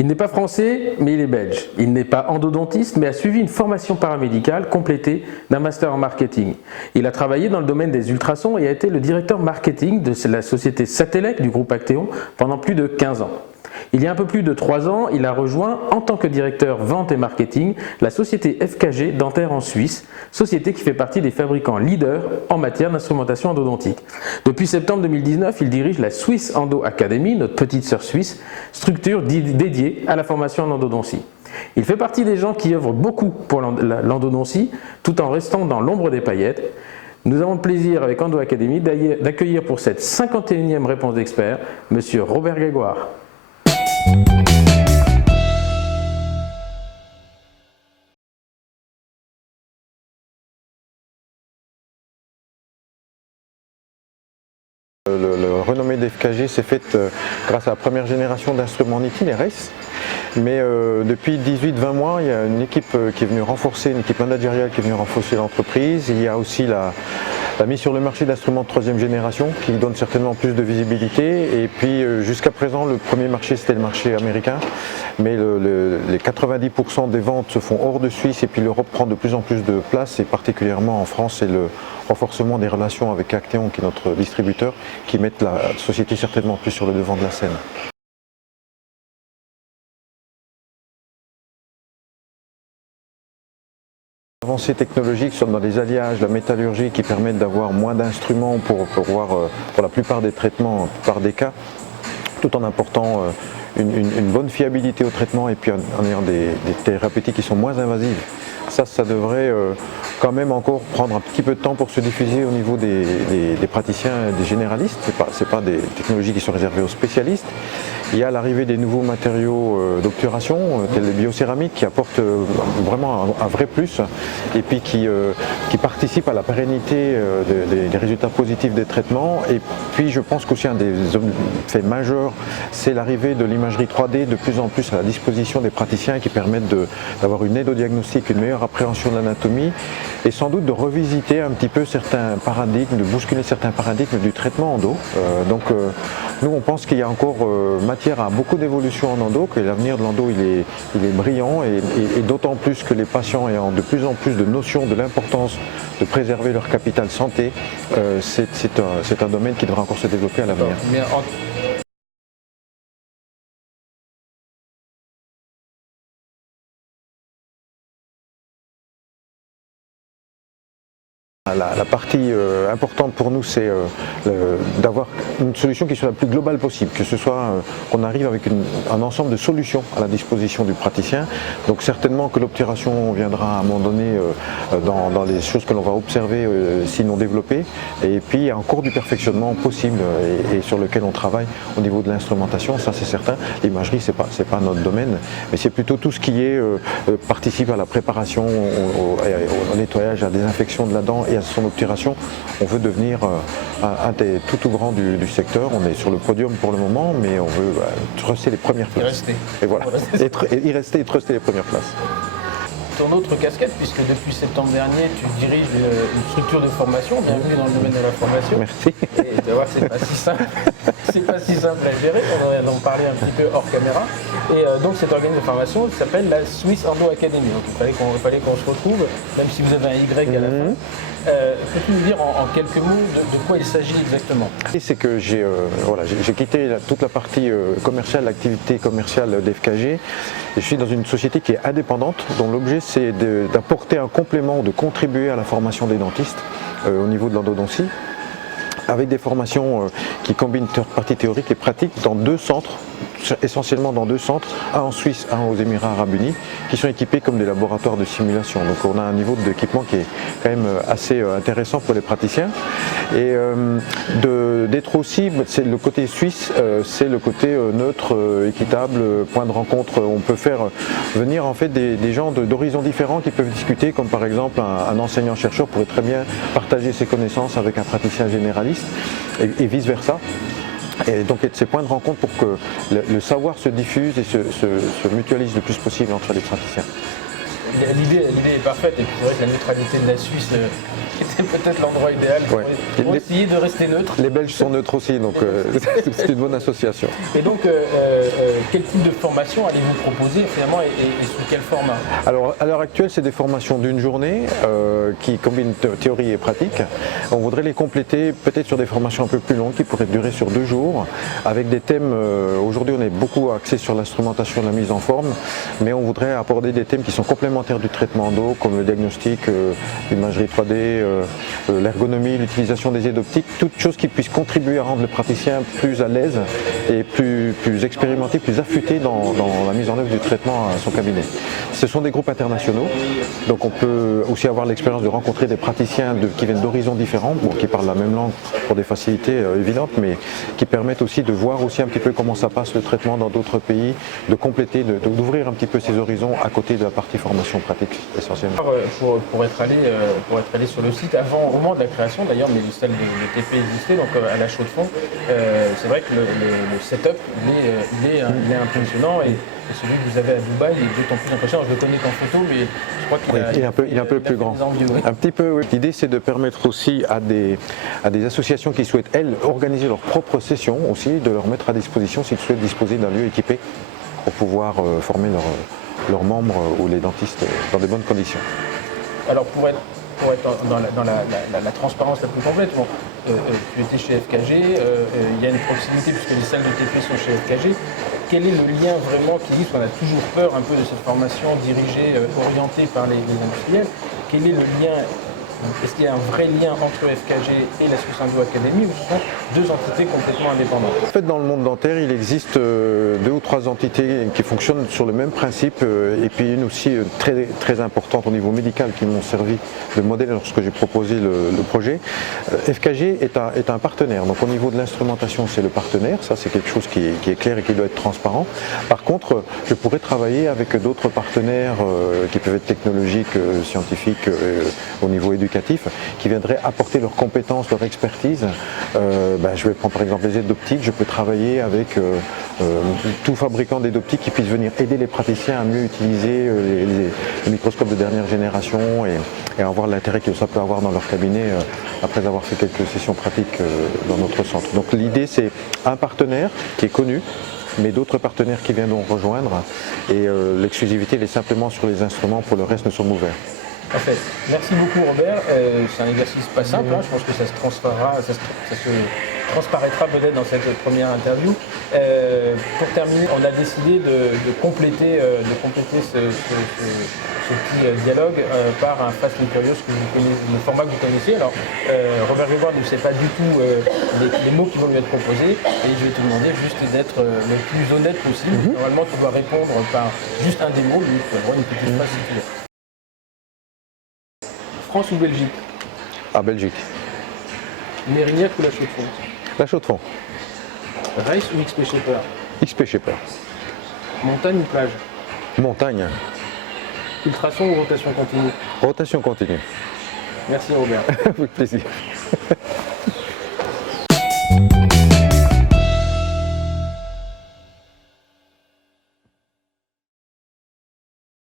Il n'est pas français, mais il est belge. Il n'est pas endodontiste, mais a suivi une formation paramédicale complétée d'un master en marketing. Il a travaillé dans le domaine des ultrasons et a été le directeur marketing de la société Satellec du groupe Actéon pendant plus de 15 ans. Il y a un peu plus de 3 ans, il a rejoint en tant que directeur vente et marketing la société FKG Dentaire en Suisse, société qui fait partie des fabricants leaders en matière d'instrumentation endodontique. Depuis septembre 2019, il dirige la Swiss Endo Academy, notre petite sœur suisse, structure dédiée à la formation en endodontie. Il fait partie des gens qui œuvrent beaucoup pour l'endodontie tout en restant dans l'ombre des paillettes. Nous avons le plaisir avec Endo Academy d'accueillir pour cette 51e réponse d'expert, Monsieur Robert Grégoire. Le renommée d'FKG s'est faite grâce à la première génération d'instruments Nitin RS. Mais depuis 18-20 mois, il y a une équipe qui est venue renforcer, une équipe managériale qui est venue renforcer l'entreprise. Il y a aussi la mise sur le marché d'instruments de troisième génération qui donne certainement plus de visibilité. Et puis jusqu'à présent, le premier marché c'était le marché américain. Mais les 90% des ventes se font hors de Suisse et puis l'Europe prend de plus en plus de place et particulièrement en France, c'est le renforcement des relations avec Actéon qui est notre distributeur qui mettent la société certainement plus sur le devant de la scène. Avancées technologiques sont dans les alliages, la métallurgie qui permettent d'avoir moins d'instruments pour la plupart des traitements, la plupart des cas, tout en apportant une bonne fiabilité au traitement et puis en ayant des thérapeutiques qui sont moins invasives. Ça devrait quand même encore prendre un petit peu de temps pour se diffuser au niveau des praticiens, des généralistes. Ce n'est pas des technologies qui sont réservées aux spécialistes. Il y a l'arrivée des nouveaux matériaux d'obturation, tels les biocéramiques, qui apportent vraiment un vrai plus et puis qui participent à la pérennité des résultats positifs des traitements. Et puis je pense qu'aussi un des faits majeurs, c'est l'arrivée de l'imagerie 3D de plus en plus à la disposition des praticiens qui permettent d'avoir une aide au diagnostic, une meilleure appréhension de l'anatomie et sans doute de revisiter un petit peu certains paradigmes, de bousculer certains paradigmes du traitement endo. Nous on pense qu'il y a encore matière à beaucoup d'évolution en endo, que l'avenir de l'endo il est brillant et d'autant plus que les patients ayant de plus en plus de notions de l'importance de préserver leur capital santé, c'est un domaine qui devra encore se développer à l'avenir. La partie importante pour nous, c'est d'avoir une solution qui soit la plus globale possible, que ce soit qu'on arrive avec un ensemble de solutions à la disposition du praticien. Donc certainement que l'obturation viendra à un moment donné dans les choses que l'on va observer sinon développées. Et puis il y a encore du perfectionnement possible et sur lequel on travaille au niveau de l'instrumentation, ça c'est certain. L'imagerie, c'est pas notre domaine, mais c'est plutôt tout ce qui est participe à la préparation, au nettoyage, à la désinfection de la dent et à son obturation. On veut devenir un des tout grands du secteur. On est sur le podium pour le moment, mais on veut truster les premières places. Et voilà, y rester et truster les premières places. Ton autre casquette, puisque depuis septembre dernier, tu diriges une structure de formation, bienvenue dans le domaine de la formation. Merci. Et tu vas voir que c'est pas si simple. C'est pas si simple à gérer, on en parlait un petit peu hors caméra. Et donc cette organisme de formation s'appelle la Swiss Endo Academy. Donc il fallait qu'on se retrouve, même si vous avez un Y à la fin. Peux-tu nous dire en quelques mots de quoi il s'agit exactement? C'est que j'ai quitté toute la partie commerciale, l'activité commerciale d'FKG. Je suis dans une société qui est indépendante, dont l'objet c'est d'apporter un complément, de contribuer à la formation des dentistes au niveau de l'endodontie, avec des formations qui combinent partie théorique et pratique dans 2 centres, essentiellement dans 2 centres, un en Suisse, un aux Émirats Arabes Unis, qui sont équipés comme des laboratoires de simulation. Donc on a un niveau d'équipement qui est quand même assez intéressant pour les praticiens. Et d'être aussi, c'est le côté suisse, c'est le côté neutre, équitable, point de rencontre. On peut faire venir en fait des gens d'horizons différents qui peuvent discuter, comme par exemple un enseignant-chercheur pourrait très bien partager ses connaissances avec un praticien généraliste et vice-versa. Et donc ces points de rencontre pour que le savoir se diffuse et se mutualise le plus possible entre les praticiens. l'idée est parfaite, et puis c'est vrai que la neutralité de la Suisse était peut-être l'endroit idéal pour essayer de rester neutre. Les Belges sont neutres aussi, donc c'est une bonne association. Et donc, quel type de formation allez-vous proposer finalement et sous quel format? Alors à l'heure actuelle, c'est des formations d'une journée qui combinent théorie et pratique. On voudrait les compléter peut-être sur des formations un peu plus longues qui pourraient durer sur 2 jours avec des thèmes. Aujourd'hui, on est beaucoup axé sur l'instrumentation et la mise en forme, mais on voudrait aborder des thèmes qui sont complémentaires du traitement d'eau, comme le diagnostic, l'imagerie 3D, l'ergonomie, l'utilisation des aides optiques, toutes choses qui puissent contribuer à rendre le praticien plus à l'aise et plus expérimenté, plus affûté dans la mise en œuvre du traitement à son cabinet. Ce sont des groupes internationaux, donc on peut aussi avoir l'expérience de rencontrer des praticiens qui viennent d'horizons différents, qui parlent la même langue pour des facilités évidentes, mais qui permettent aussi de voir aussi un petit peu comment ça passe le traitement dans d'autres pays, de compléter, d'ouvrir un petit peu ces horizons à côté de la partie formation pratique essentiellement. Pour être allé sur le site, au moment de la création d'ailleurs, mais les salles de TP existaient, donc à la chaux de fond, c'est vrai que le setup il est impressionnant, et celui que vous avez à Dubaï est d'autant plus impressionnant. Je le connais qu'en photo, mais je crois qu'il il est un peu plus grand. Un petit peu, oui. L'idée, c'est de permettre aussi à des associations qui souhaitent, elles, organiser leur propre session aussi, de leur mettre à disposition s'ils souhaitent disposer d'un lieu équipé pour pouvoir former leurs membres ou les dentistes dans de bonnes conditions. Alors pour être dans la transparence la plus complète, tu étais chez FKG, il y a une proximité puisque les salles de TP sont chez FKG. Quel est le lien vraiment qui dit qu'on a toujours peur un peu de cette formation dirigée, orientée par les industriels? Quel est le lien? Est-ce qu'il y a un vrai lien entre FKG et la Swiss Endo Academy, ou ce sont 2 entités complètement indépendantes? En fait, dans le monde dentaire, il existe 2 ou 3 entités qui fonctionnent sur le même principe, et puis une aussi très, très importante au niveau médical qui m'ont servi de modèle lorsque j'ai proposé le projet. FKG est un partenaire, donc au niveau de l'instrumentation, c'est le partenaire, ça c'est quelque chose qui est clair et qui doit être transparent. Par contre, je pourrais travailler avec d'autres partenaires qui peuvent être technologiques, scientifiques, au niveau éducatif, qui viendraient apporter leurs compétences, leur expertise. Je vais prendre par exemple les aides d'optique, je peux travailler avec tout fabricant d'aides optiques qui puisse venir aider les praticiens à mieux utiliser les microscopes de dernière génération et avoir l'intérêt que ça peut avoir dans leur cabinet après avoir fait quelques sessions pratiques dans notre centre. Donc l'idée, c'est un partenaire qui est connu, mais d'autres partenaires qui viendront rejoindre, et l'exclusivité elle est simplement sur les instruments, pour le reste nous sommes ouverts. Parfait. Merci beaucoup Robert. C'est un exercice pas simple, je pense que ça se transparaîtra peut-être dans cette première interview. Pour terminer, on a décidé de compléter ce petit dialogue par un Fast and Curious le format que vous connaissez. Alors Robert Grégoire ne sait pas du tout les mots qui vont lui être proposés, et je vais te demander juste d'être le plus honnête possible. Normalement tu dois répondre par juste un des mots, mais tu vas avoir une petite phrase si tu veux. France ou Belgique? À Belgique. Mérignac ou la chaux de fond? La chaux de fond. Race ou XP Shaper? XP Shaper. Montagne ou plage? Montagne. Ultrason ou rotation continue? Rotation continue. Merci Robert. Avec plaisir.